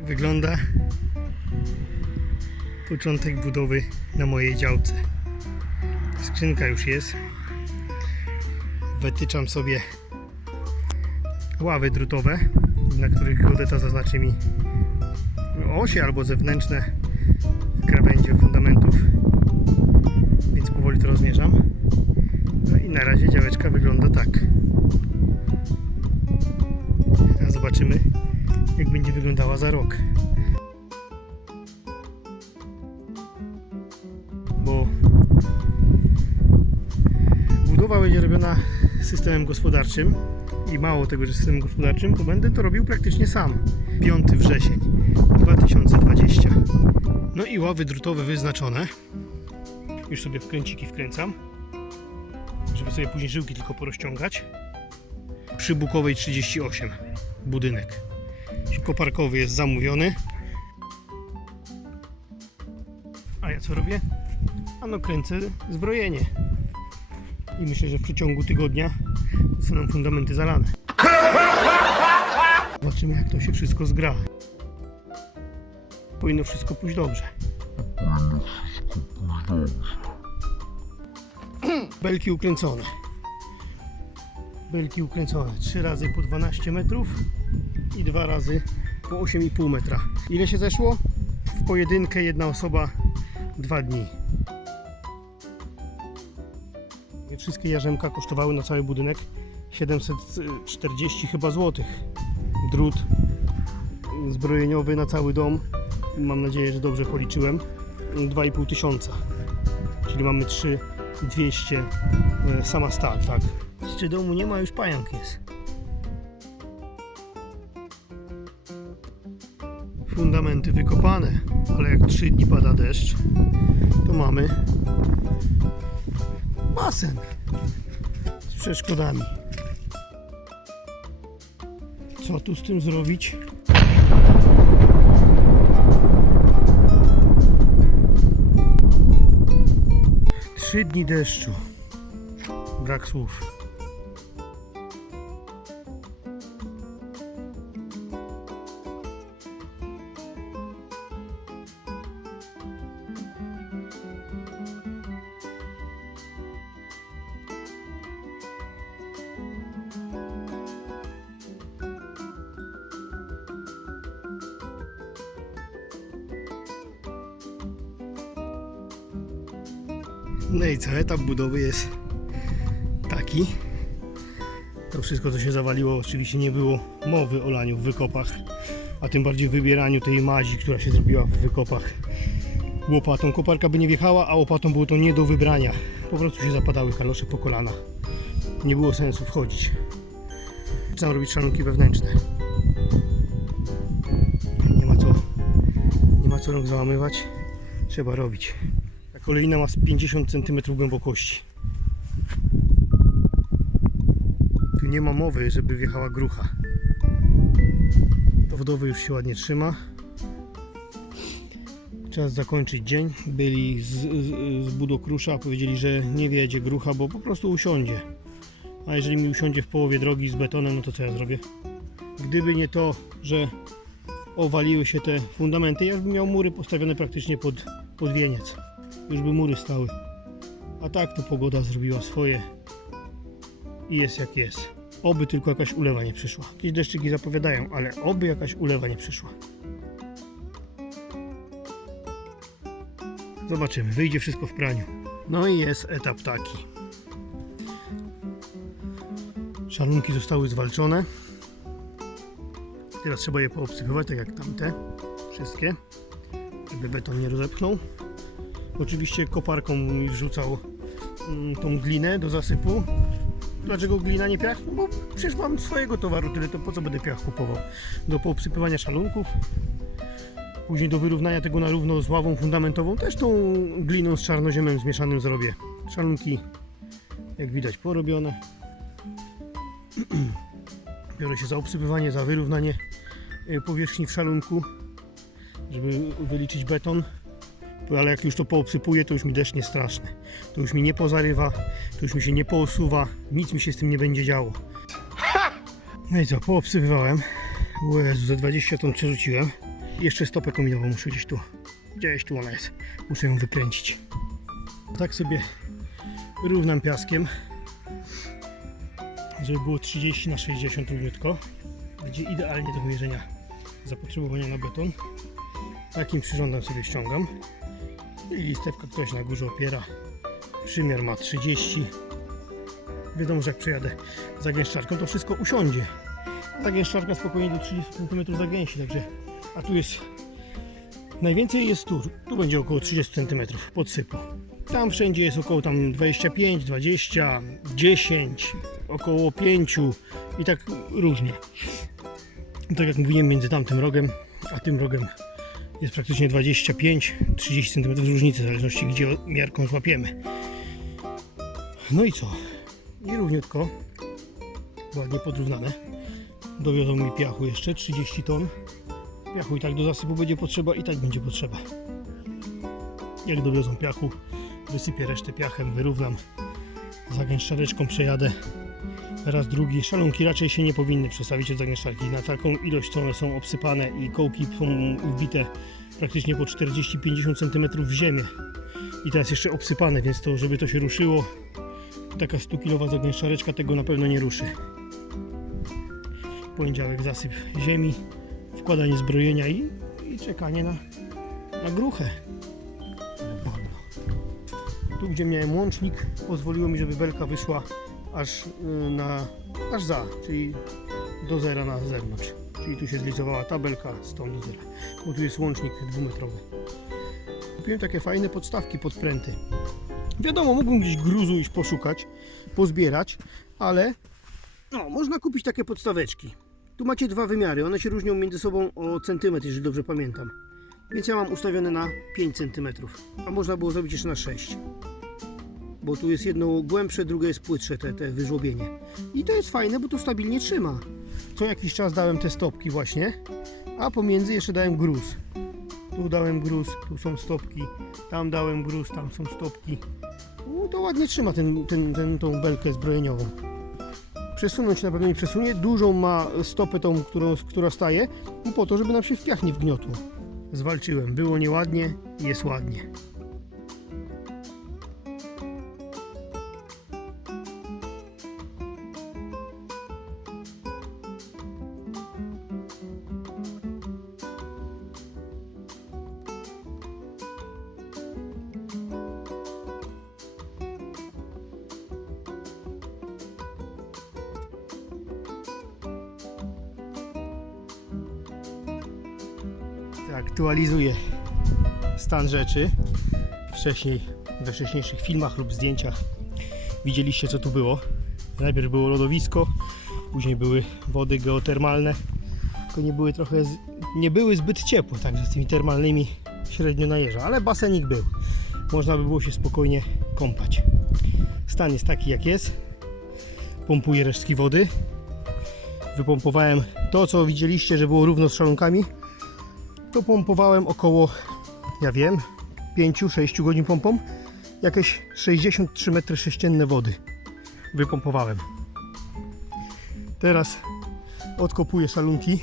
Tak wygląda początek budowy na mojej działce. Skrzynka już jest. Wytyczam sobie ławy drutowe, na których geodeta zaznaczy mi osie albo zewnętrzne krawędzie fundamentów. Więc powoli to rozmierzam. No i na razie działeczka wygląda tak. Zobaczymy jak będzie wyglądała za rok. Bo budowa będzie robiona systemem gospodarczym i mało tego, że systemem gospodarczym, to będę to robił praktycznie sam. 5 wrzesień 2020. No i ławy drutowe wyznaczone. Już sobie wkręciki wkręcam, żeby sobie później żyłki tylko porozciągać. Przy Bukowej 38 budynek. Koparkowy jest zamówiony. A ja co robię? Ano kręcę zbrojenie. I myślę, że w przeciągu tygodnia zostaną fundamenty zalane. Zobaczymy jak to się wszystko zgra. Powinno wszystko pójść dobrze. Belki ukręcone. Belki ukręcone. Trzy razy po 12 metrów i dwa razy po 8,5 metra. Ile się zeszło? W pojedynkę jedna osoba dwa dni. Wszystkie jarzemka kosztowały na cały budynek 740 chyba złotych. Drut zbrojeniowy na cały dom. Mam nadzieję, że dobrze policzyłem. 2,5 tysiąca. Czyli mamy 3200 e, sama stal, tak. Jeszcze domu nie ma, już pająk jest. Fundamenty wykopane, ale jak 3 dni pada deszcz, to mamy basen z przeszkodami. Co tu z tym zrobić? Trzy dni deszczu. Brak słów. No i co, etap budowy jest taki. To wszystko, co się zawaliło, oczywiście nie było mowy o laniu w wykopach, a tym bardziej wybieraniu tej mazi, która się zrobiła w wykopach łopatą. Koparka by nie wjechała, a łopatą było to nie do wybrania. Po prostu się zapadały kalosze po kolana. Nie było sensu wchodzić. Trzeba robić szalunki wewnętrzne. Nie ma co, nie ma co rąk załamywać. Trzeba robić. Kolejna ma z 50 cm głębokości. Tu nie ma mowy, żeby wjechała grucha. To wodowy już się ładnie trzyma. Czas zakończyć dzień. Byli z, z, z budokrusza, powiedzieli, że nie wjedzie grucha, bo po prostu usiądzie. A jeżeli mi usiądzie w połowie drogi z betonem, no to co ja zrobię? Gdyby nie to, że owaliły się te fundamenty, ja bym miał mury postawione praktycznie pod, pod wieniec. Już by mury stały. A tak to pogoda zrobiła swoje i jest jak jest. Oby tylko jakaś ulewa nie przyszła. Jakieś deszczyki zapowiadają, ale oby jakaś ulewa nie przyszła. Zobaczymy, wyjdzie wszystko w praniu. No i jest etap taki. Szalunki zostały zwalczone. Teraz trzeba je poobsypywać, tak jak tamte. Wszystkie. Żeby beton nie rozepchnął. Oczywiście koparką mi wrzucał mm, tą glinę do zasypu. Dlaczego glina nie piach? No bo przecież mam swojego towaru tyle, to po co będę piach kupował? Do poobsypywania szalunków. Później do wyrównania tego na równo z ławą fundamentową też tą gliną z czarnoziemem zmieszanym zrobię. Szalunki jak widać porobione. Biorę się za obsypywanie, za wyrównanie y, powierzchni w szalunku, żeby wyliczyć beton. Ale jak już to poobsypuję, to już mi deszcz nie straszny. To już mi nie pozarywa, to już mi się nie poosuwa, nic mi się z tym nie będzie działo. No i co, poobsypywałem. Jezu, ze 20 ton przerzuciłem. Jeszcze stopę kominową muszę gdzieś tu, gdzieś tu ona jest. Muszę ją wykręcić. Tak sobie równam piaskiem, żeby było 30 na 60 równiutko. Będzie idealnie do wymierzenia zapotrzebowania na beton. Takim przyrządem sobie ściągam. I listewka ktoś na górze opiera. Przymiar ma 30. Wiadomo, że jak przejadę zagęszczarką, to wszystko usiądzie. Zagęszczarka spokojnie do 30 cm zagęsi, także a tu jest najwięcej jest tu, tu będzie około 30 cm podsypu. Tam wszędzie jest około tam 25, 20, 10, około 5 i tak różnie. Tak jak mówiłem, między tamtym rogiem a tym rogiem jest praktycznie 25-30 cm różnicy, w zależności gdzie miarką złapiemy. No i co? I równiutko, ładnie podrównane. Dowiozą mi piachu jeszcze 30 ton. Piachu i tak do zasypu będzie potrzeba, i tak będzie potrzeba. Jak dowiozą piachu, wysypię resztę piachem, wyrównam. Zagęszczareczką przejadę raz drugi. Szalonki raczej się nie powinny przestawić od zagęszczarki. Na taką ilość, co one są obsypane i kołki są wbite praktycznie po 40-50 cm w ziemię. I teraz jeszcze obsypane, więc to, żeby to się ruszyło, taka 100 kg zagęszczareczka tego na pewno nie ruszy. Poniedziałek zasyp ziemi, wkładanie zbrojenia i, i czekanie na, na gruchę. Tu gdzie miałem łącznik pozwoliło mi, żeby belka wyszła aż y, na aż za, czyli do zera na zewnątrz. Czyli tu się zlizowała ta belka stąd do zera. Bo tu jest łącznik dwumetrowy. Kupiłem takie fajne podstawki pod pręty. Wiadomo, mógłbym gdzieś gruzu iść poszukać, pozbierać, ale no, można kupić takie podstaweczki. Tu macie dwa wymiary, one się różnią między sobą o centymetr, jeżeli dobrze pamiętam. Więc ja mam ustawione na 5 cm, a można było zrobić jeszcze na 6 bo tu jest jedno głębsze, drugie jest płytsze, te, te wyżłobienie. I to jest fajne, bo to stabilnie trzyma. Co jakiś czas dałem te stopki właśnie, a pomiędzy jeszcze dałem gruz. Tu dałem gruz, tu są stopki, tam dałem gruz, tam są stopki. No to ładnie trzyma ten, ten, ten, tą belkę zbrojeniową. Przesunąć na pewno nie przesunie. Dużą ma stopę tą, którą, która staje, po to, żeby nam się w piach nie wgniotło. Zwalczyłem. Było nieładnie, jest ładnie. Stan rzeczy. Wcześniej, we wcześniejszych filmach lub zdjęciach widzieliście co tu było. Najpierw było lodowisko, później były wody geotermalne, tylko nie były trochę, nie były zbyt ciepłe, także z tymi termalnymi średnio najeżdża, ale basenik był. Można by było się spokojnie kąpać. Stan jest taki jak jest. Pompuję resztki wody. Wypompowałem to, co widzieliście, że było równo z szalonkami to pompowałem około, ja wiem, 5-6 godzin pompą. Jakieś 63 metry sześcienne wody wypompowałem. Teraz odkopuję szalunki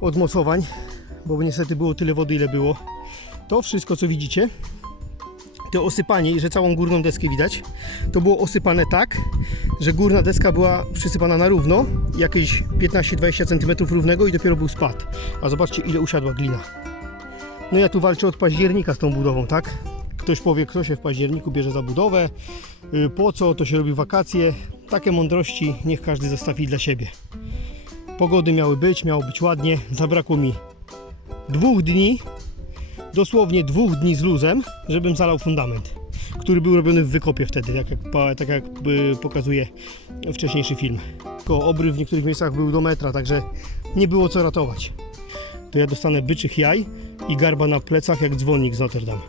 od mocowań, bo niestety było tyle wody, ile było. To wszystko, co widzicie, to osypanie, i że całą górną deskę widać, to było osypane tak, że górna deska była przysypana na równo, jakieś 15-20 cm równego i dopiero był spad. A zobaczcie ile usiadła glina. No ja tu walczę od października z tą budową, tak? Ktoś powie, kto się w październiku bierze za budowę, yy, po co, to się robi wakacje. Takie mądrości niech każdy zostawi dla siebie. Pogody miały być, miało być ładnie, zabrakło mi dwóch dni, dosłownie dwóch dni z luzem, żebym zalał fundament, który był robiony w wykopie wtedy, tak jak, tak jak y, pokazuje wcześniejszy film. Tylko obryw w niektórych miejscach był do metra, także nie było co ratować. To ja dostanę byczych jaj i garba na plecach jak dzwonnik z Notre Dame.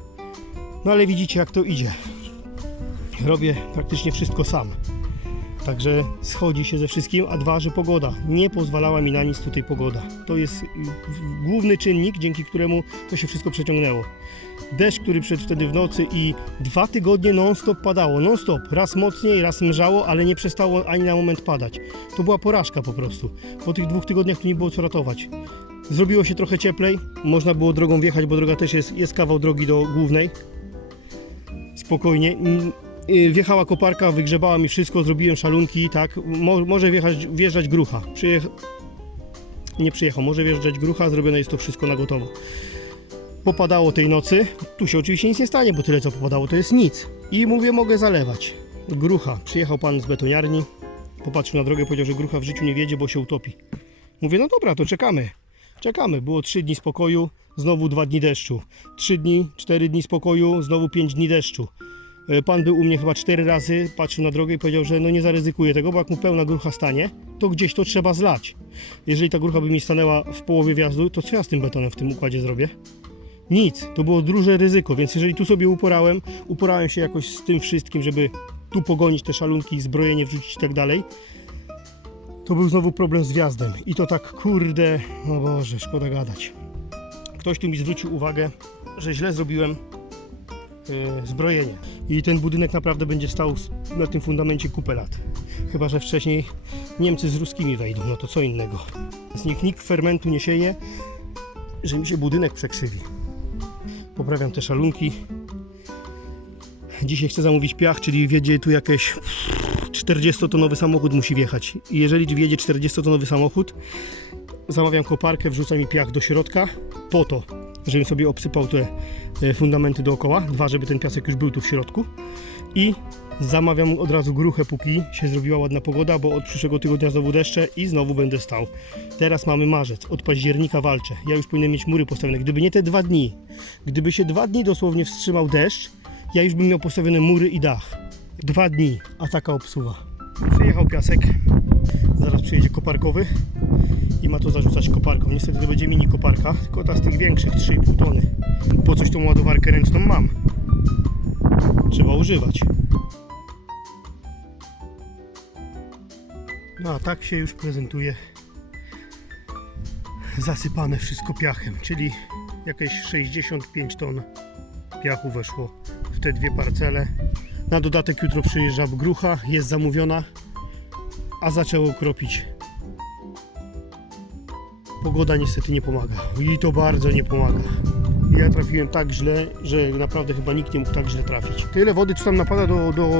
No ale widzicie jak to idzie. Robię praktycznie wszystko sam. Także schodzi się ze wszystkim, a dwa, że pogoda. Nie pozwalała mi na nic tutaj pogoda. To jest y, główny czynnik, dzięki któremu to się wszystko przeciągnęło. Deszcz, który przyszedł wtedy w nocy i dwa tygodnie non-stop padało, non-stop. Raz mocniej, raz mrzało, ale nie przestało ani na moment padać. To była porażka po prostu. Po tych dwóch tygodniach tu nie było co ratować. Zrobiło się trochę cieplej, można było drogą wjechać, bo droga też jest, jest kawał drogi do głównej. Spokojnie. Mm, y, Wjechała koparka, wygrzebała mi wszystko, zrobiłem szalunki, tak. Mo, może wjechać, wjeżdżać grucha. Przyjecha... Nie przyjechał, może wjeżdżać grucha, zrobione jest to wszystko na gotowo. Popadało tej nocy, tu się oczywiście nic nie stanie, bo tyle co popadało to jest nic. I mówię, mogę zalewać. Grucha. Przyjechał pan z betoniarni, popatrzył na drogę, powiedział, że grucha w życiu nie wiedzie, bo się utopi. Mówię, no dobra, to czekamy. Czekamy. Było 3 dni spokoju, znowu 2 dni deszczu. 3 dni, 4 dni spokoju, znowu 5 dni deszczu. E, Pan był u mnie chyba 4 razy, patrzył na drogę i powiedział, że no nie zaryzykuje tego, bo jak mu pełna grucha stanie, to gdzieś to trzeba zlać. Jeżeli ta grucha by mi stanęła w połowie wjazdu, to co ja z tym betonem w tym układzie zrobię? Nic, to było duże ryzyko, więc jeżeli tu sobie uporałem, uporałem się jakoś z tym wszystkim, żeby tu pogonić te szalunki, zbrojenie wrzucić i tak dalej, to był znowu problem z wjazdem. I to tak, kurde, no Boże, szkoda gadać. Ktoś tu mi zwrócił uwagę, że źle zrobiłem yy, zbrojenie. I ten budynek naprawdę będzie stał na tym fundamencie kupę lat. Chyba, że wcześniej Niemcy z ruskimi wejdą, no to co innego. Więc niech nikt fermentu nie sieje, że mi się budynek przekrzywi. Poprawiam te szalunki. Dzisiaj chcę zamówić piach, czyli wiedzie tu jakieś 40-tonowy samochód musi wjechać. I jeżeli wjedzie 40-tonowy samochód, zamawiam koparkę, wrzucam mi piach do środka po to, żebym sobie obsypał te e, fundamenty dookoła. Dwa, żeby ten piasek już był tu w środku. I zamawiam od razu gruchę, póki się zrobiła ładna pogoda, bo od przyszłego tygodnia znowu deszcze i znowu będę stał. Teraz mamy marzec, od października walczę. Ja już powinienem mieć mury postawione. Gdyby nie te dwa dni, gdyby się dwa dni dosłownie wstrzymał deszcz, ja już bym miał postawione mury i dach. Dwa dni, a taka obsuwa. Przyjechał piasek, zaraz przyjedzie koparkowy i ma to zarzucać koparką. Niestety to będzie mini koparka, tylko ta z tych większych, 3,5 tony. Po coś tą ładowarkę ręczną mam. Trzeba używać. No a tak się już prezentuje zasypane wszystko piachem, czyli jakieś 65 ton piachu weszło w te dwie parcele. Na dodatek jutro przyjeżdża grucha, jest zamówiona, a zaczęło kropić. Pogoda niestety nie pomaga i to bardzo nie pomaga. Ja trafiłem tak źle, że naprawdę chyba nikt nie mógł tak źle trafić. Tyle wody, co tam napada do, do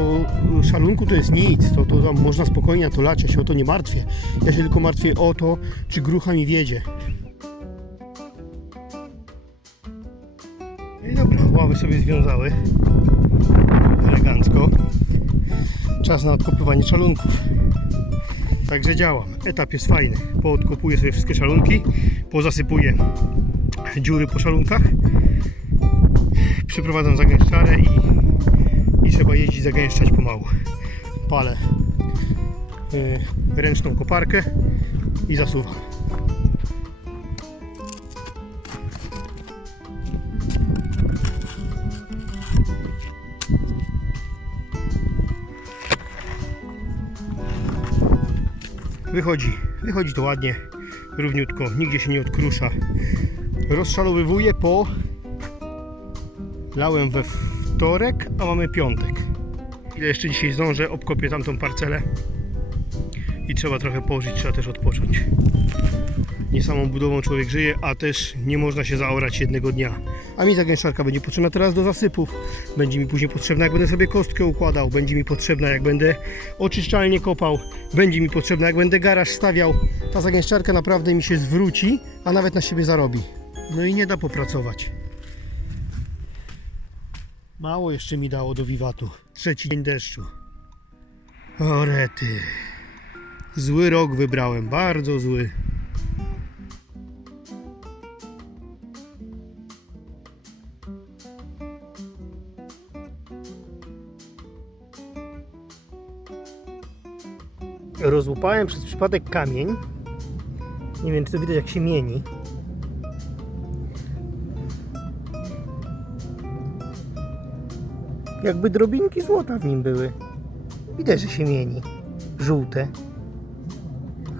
szalunku, to jest nic. To, to tam można spokojnie to lać, ja się o to nie martwię. Ja się tylko martwię o to, czy grucha mi wiedzie. I dobra, ławy sobie związały elegancko. Czas na odkopywanie szalunków. Także działam. Etap jest fajny. Poodkopuję sobie wszystkie szalunki, pozasypuję dziury po szalunkach, przyprowadzam zagęszczarę i, i trzeba jeździć zagęszczać pomału. Palę y, ręczną koparkę i zasuwam. Wychodzi, wychodzi to ładnie, równiutko, nigdzie się nie odkrusza. Rozszalowywuję po... Lałem we wtorek, a mamy piątek. Ile jeszcze dzisiaj zdążę, obkopię tamtą parcelę. I trzeba trochę pożyć, trzeba też odpocząć. Nie samą budową człowiek żyje, a też nie można się zaorać jednego dnia. A mi zagęszczarka będzie potrzebna teraz do zasypów. Będzie mi później potrzebna, jak będę sobie kostkę układał. Będzie mi potrzebna, jak będę oczyszczalnie kopał. Będzie mi potrzebna, jak będę garaż stawiał. Ta zagęszczarka naprawdę mi się zwróci, a nawet na siebie zarobi. No i nie da popracować. Mało jeszcze mi dało do wiwatu. Trzeci dzień deszczu. O rety. Zły rok wybrałem, bardzo zły. Rozłupałem przez przypadek kamień. Nie wiem, czy to widać jak się mieni. Jakby drobinki złota w nim były. Widać, że się mieni. Żółte.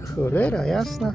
Cholera jasna.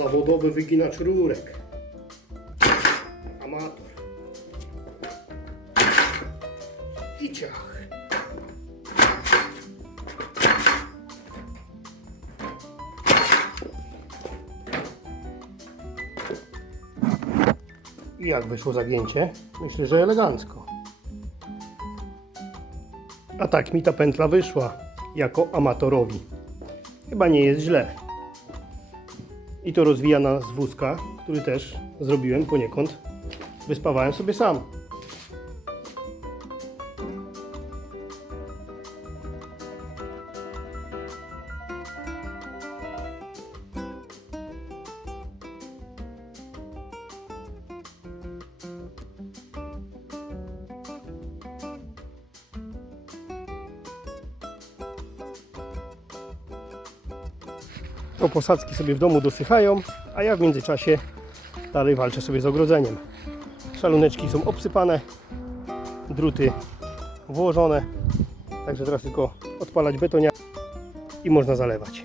Zawodowy wyginacz rurek. Amator. I ciach. I jak wyszło zagięcie? Myślę, że elegancko. A tak mi ta pętla wyszła jako amatorowi. Chyba nie jest źle. I to rozwija nas z wózka, który też zrobiłem poniekąd. Wyspawałem sobie sam. Posadzki sobie w domu dosychają, a ja w międzyczasie dalej walczę sobie z ogrodzeniem. Szaluneczki są obsypane, druty włożone, także teraz tylko odpalać betonia i można zalewać.